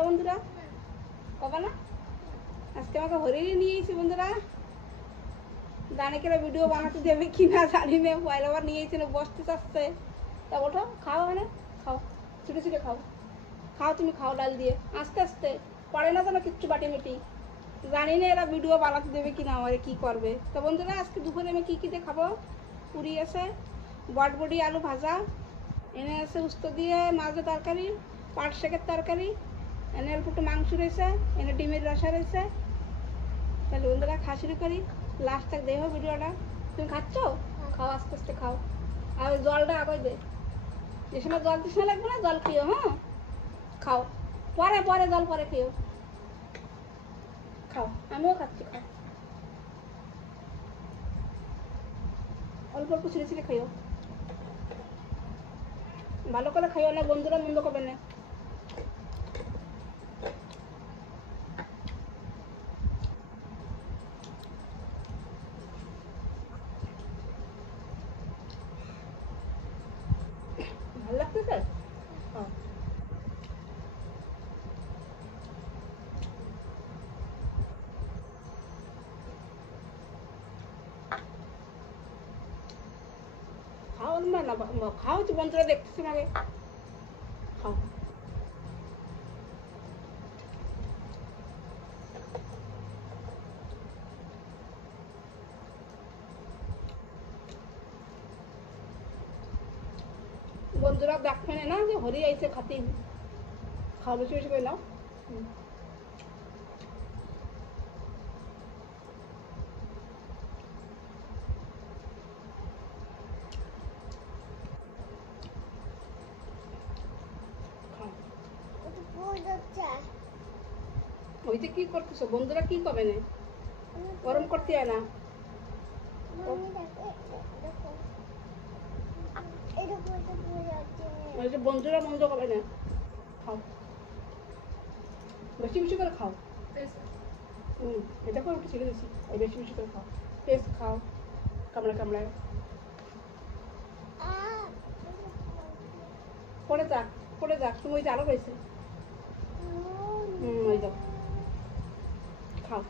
বলো বন্ধুরা, কবা না? আজকে আমাকে হরিণী নিয়ে এসেছি বন্ধুরা। জানে কেন ভিডিও বানাতে দেবে কি না জানি না, পয়লাবার নিয়ে এসেছিল, বসতে চাচ্ছে। তা ওঠো, খাও, মানে খাও, ছুটে ছুটে খাও, খাও তুমি খাও ডাল দিয়ে আস্তে আস্তে, পড়ে না যেন কিচ্ছু বাটিমিটি। জানি না এরা ভিডিও বানাতে দেবে কি না, আমারে কী করবে। তো বন্ধুরা আজকে দুপুরে আমি কী কী দিয়ে খাবো? পুরি আছে, বটবডি আলু ভাজা, এনে আছে উস্তো দিয়ে মাছের তরকারি, পাট শাকের তরকারি, এনে অল্প একটু মাংস রয়েছে, এনে ডিমের রসা রয়েছে। তাহলে বন্ধুরা খাওয়া শুরু করি, লাস্ট তক দেখো ভিডিওটা। তুমি খাচ্ছ? খাও, আস্তে আস্তে খাও। আর ওই জলটা আগে দে, যে সময় জল তৃষ্ণা লাগবে না জল খেও, হ্যাঁ খাও, পরে পরে জল পরে খেও, খাও, আমিও খাচ্ছি, খাও, অল্প অল্প ছিঁড়ে ছিঁড়ে খেও, ভালো করে খাইও না বন্ধুরা, মন্দ করবে না। ভালো লাগতেছে? খাও, খাও না, খাও তো বন্ধুরা, দেখতেছি আগে, খাও। বন্ধুরা দেখবে না যে হরি আইসে খাতি, খাও বেশি বেশি করে নাও। ওইতে কি করতেছো বন্ধুরা, কি করবে না, গরম করতে হয় না। ওই যে বন্ধুরা মন্দ করবে না, খাও, বেশি বেশি করে খাও। এটা করে একটু ছেড়ে দিচ্ছি, এই বেশি বেশি করে খাও, পেস্ট খাও, কামড়া কামড়ায় পড়ে যাক, পড়ে যাক, তুমি ওই যে আরো রয়েছে, ওই যাও, খাও।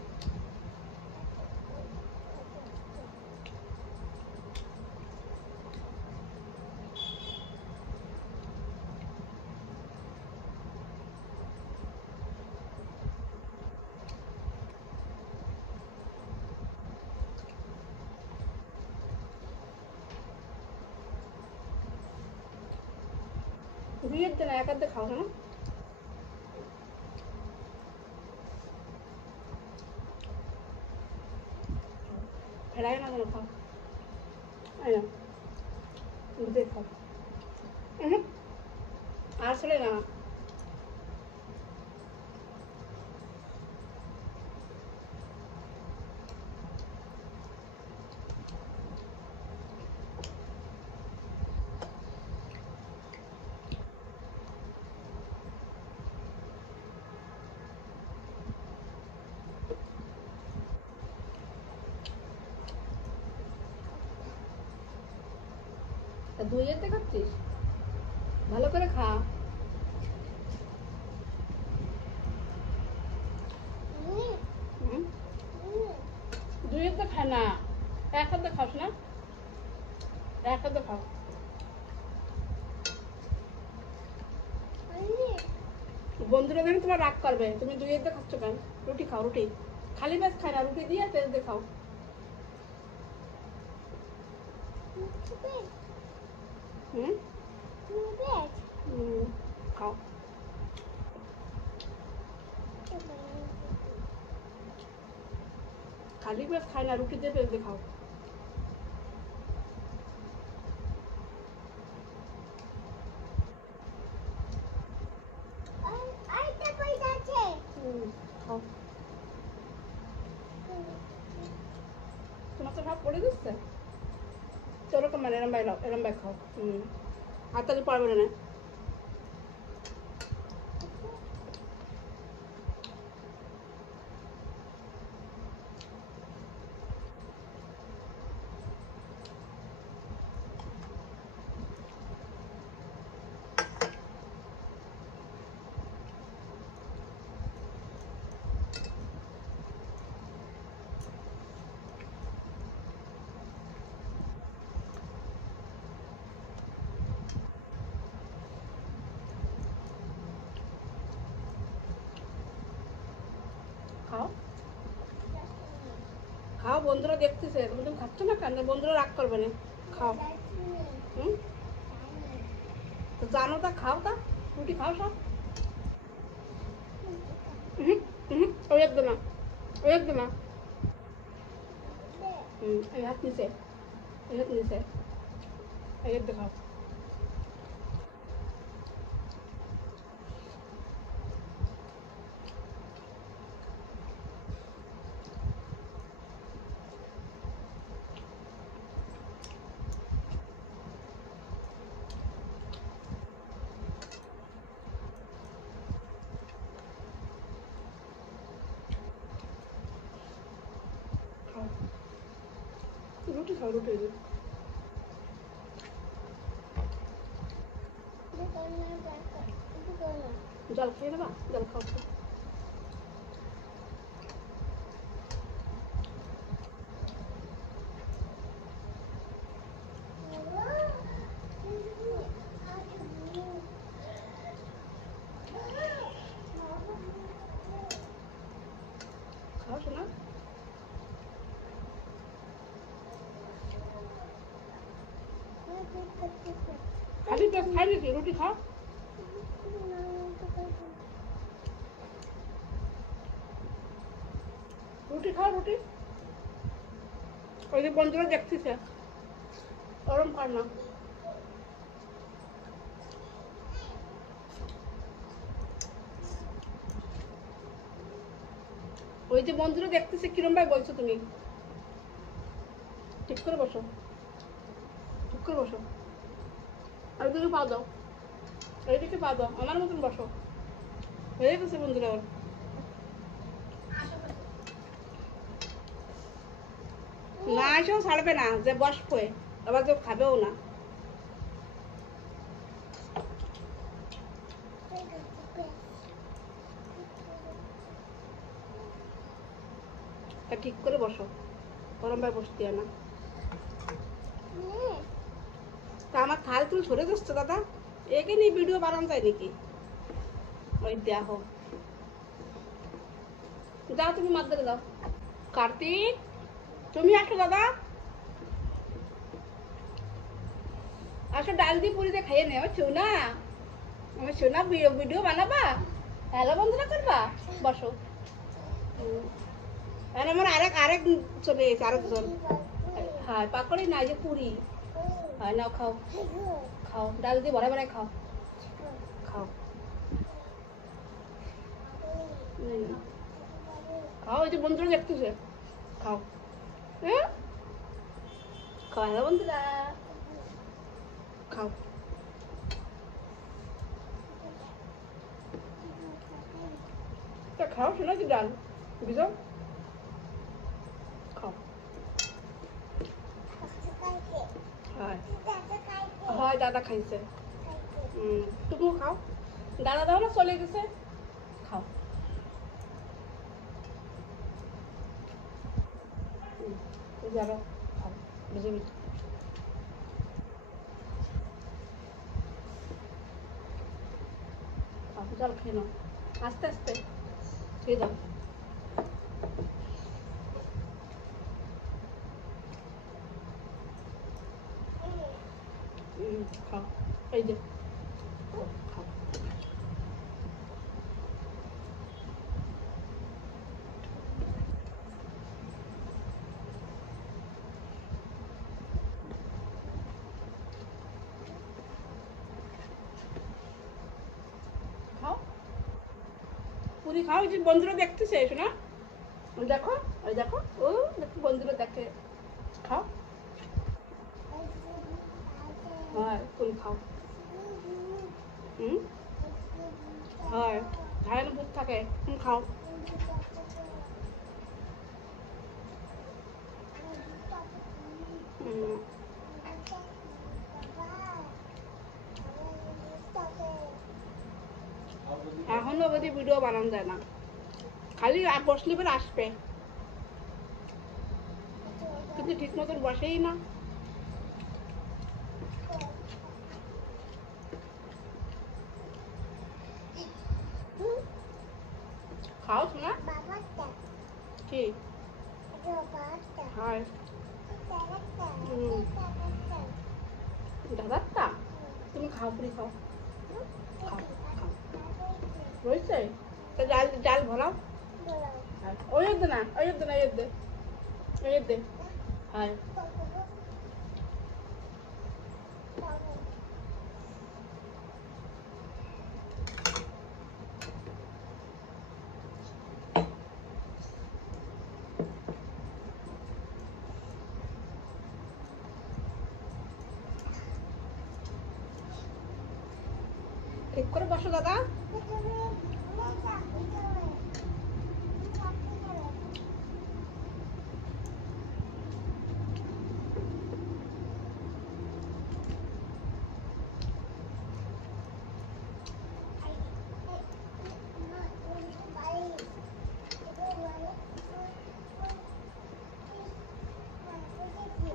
দুইয়ের দিন এক আধে খাও না, ফেলাই না যেন, খাও, এই না বুঝে খাও। আসলে না, দুইয়ের দিয়ে খাচ্ছিস, ভালো করে খা। দুইয়ের তো খায় না, এক হাতে খাস না, এক হাতে খাও। বন্ধুরা দেখে তোমার রাগ করবে, তুমি দুইয়ের দিয়ে খাচ্ছ কেন? রুটি খাও, রুটি, খালি পেট খায় না, রুটি দিয়ে তেল দিয়ে খাও। খাও, খালি পেট খায় না, রুটি দিয়ে তেল দিয়ে খাও। খাও, তোমার তো ভাব পড়ে দিচ্ছে, চলো তোমার এরম বাই, এরম বাই খাও। হাতালি পারবে না। খাও খাও, বন্ধুরা দেখতেছে। তুমি খাচ্ছ না কেন? বন্ধুরা রাগ করবে না। খাও। হুম, তো জানো তা, খাও তা। রুটি খাও সব। হুম হুম, ওই একদম না, ওই একদম না। এই হাত নিচে, এই হাত নিচে, এই একদম খাও। খাও রুটি, খাও রুটি। জল খেয়ে নেবা, জল খাও তো। খাও শোনা। খালি পেট খাই নাকি? রুটি খাও। রুটি খাও, রুটি। ওই যে বন্ধুরা দেখতেছে, ওরম কর না। ওই যে বন্ধুরা দেখতেছে, কিরম ভাই বলছো তুমি? ঠিক করে বসো, ঠিক করে বসো। আর দিকে পা দাও, এইদিকে পা দাও, আমার মতন বসো। হয়ে গেছে বন্ধুরা ওর। না এসেও ছাড়বে না, যে বসবো আবার যে খাবেও না। তা ঠিক করে বসো, ওরম ভাই বসতে হয় না। তা আমার থাল তুল সরে যাচ্ছে দাদা, একে নিয়ে ভিডিও বানানো যায় নাকি? ওই দেখো, যাও তুমি মাদ্দারে যাও। কার্তিক, তুমি আসো দাদা, আসো। ডাল দিয়ে পুরি দিয়ে খাইয়ে নে আমার সোনা। আমার সোনা ভিডিও বানাবা, হ্যালো বন্ধুরা করবা। বসো। আর আমার আরেক আরেক চলে এসেছে, আরেকজন। হ্যাঁ, পাকড়ি না, যে পুরি। হ্যাঁ নাও, খাও খাও, ডাল দিয়ে ভরা ভরা খাও। খাও। খাও, ওই যে বন্ধুরা দেখতেছে। খাও। হ্যাঁ, খাও হ্যালো বন্ধুরা। খাও। তা খাও শোনা, কি ডাল বুঝো। খাও। হয়, হয় দাদা খাইছে। তুমিও খাও। দাদা দাও না, চলে গেছে। খাও। যাবে, খাও, বুঝে বুঝে খাও। জল খেয়ে নাও, আস্তে আস্তে খেয়ে দাও। খাও, এই যে খাও। খাও পুরি খাও, ওই যে বন্ধুরা দেখতেছে, এসো না। ওই দেখো, ওই দেখো, ও দেখো বন্ধুরা দেখে। খাও। হয়, পুরি খাও। হুম, হয়, ধারে না ভূত থাকে। খাও। হুম, এখনো অবধি ভিডিও বানানো যায় না, খালি বসলে পরে আসবে, কিন্তু ঠিক মতন বসেই না। খাও শোনা। কি হয় দাদারটা তুমি খাও পুরি খাও খাও খাও রয়েছে তো জাল জাল ভরাও ওই দে না ওই দে না ওই দে হয় ঠিক করে বসো দাদা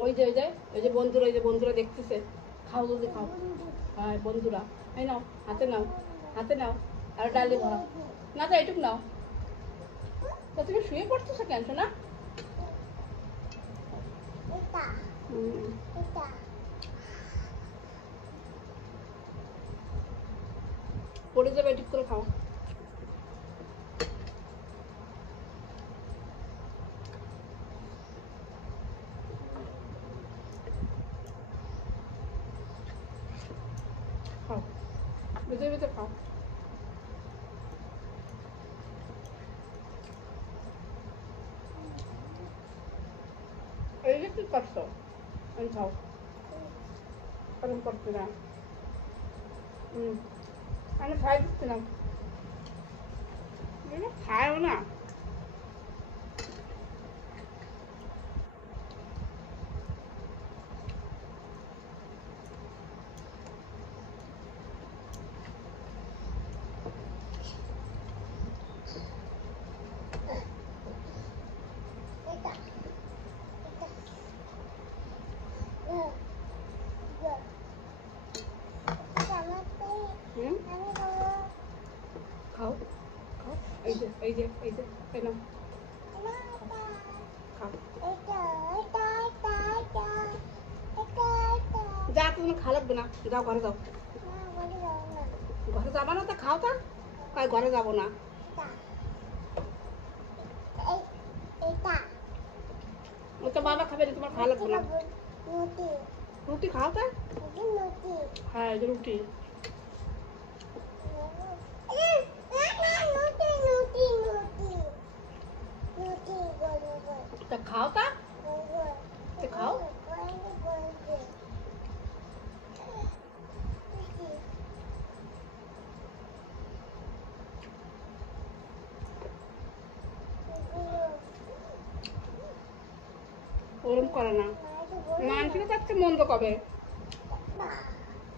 ওই যে বন্ধুরা দেখতেছে খাও জলদি খাও হ্যাঁ বন্ধুরা এই নাও হাতে নাও আর ডালি ভরাও না তো এইটুক নাও তো তুমি শুয়ে পড়তেছো কেন শোনা পড়ে যাবে ঠিক করে খাও খাও ভিতরে খাও এই যে কি করছো আমি খাও কারণ করতে না আমি খাই দিচ্ছিলাম খায়ও না খাও খাও এই যে নাও খাও যা তুমি খা লাগবে না যাও ঘরে যাও ঘরে যাবা না তো খাও তা কয় ঘরে যাবো না ওটা বাবা খাবে না তোমার খাওয়া লাগবে না রুটি খাও তা হ্যাঁ রুটি তা খাও তা খাও ওরম করে না মানুষের কাছে মন্দ কবে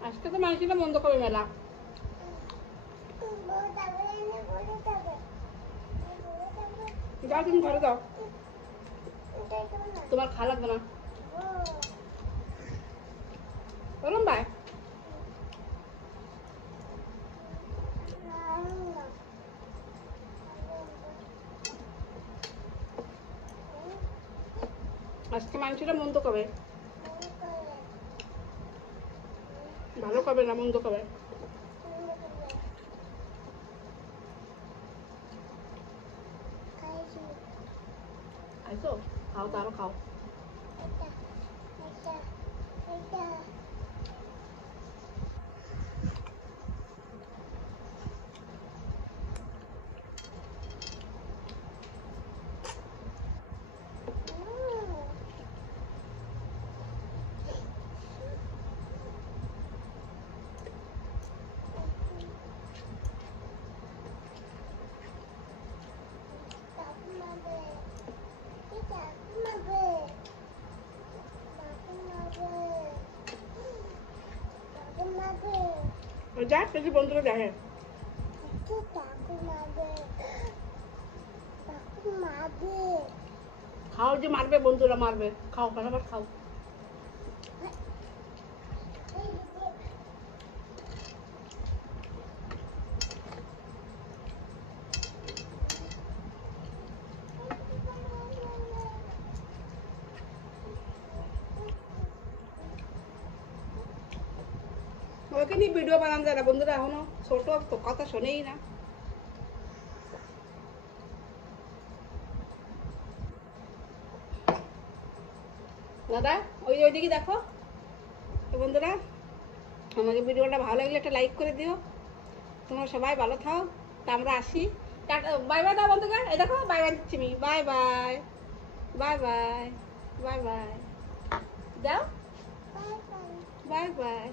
আজকে তো মানুষেরা মন্দ কবে মেলা যাও তুমি ঘরে যাও তোমার খাওয়া লাগবে না ওরম ভাই আজকে মানুষেরা মন্দ কবে ভালো কবে না মন্দ কবে খাইছো খাও তারও খাও যা দেখি বন্ধুরা দেখে খাও যে মারবে বন্ধুরা মারবে খাও ফটাফট খাও ওকে নিয়ে ভিডিও বানানো যায় না বন্ধুরা, এখনো ছোট তো, কথা শোনেই না। দাদা ওইদিকে দেখো। তো বন্ধুরা, আমাকে ভিডিওটা ভালো লাগলে একটা লাইক করে দিও। তোমরা সবাই ভালো থাও। তা আমরা আসি, বাই বাই দাও বন্ধুরা। এই দেখো বাই বাই দিচ্ছি আমি, bye bye bye bye bye bye দাও, বাই বাই।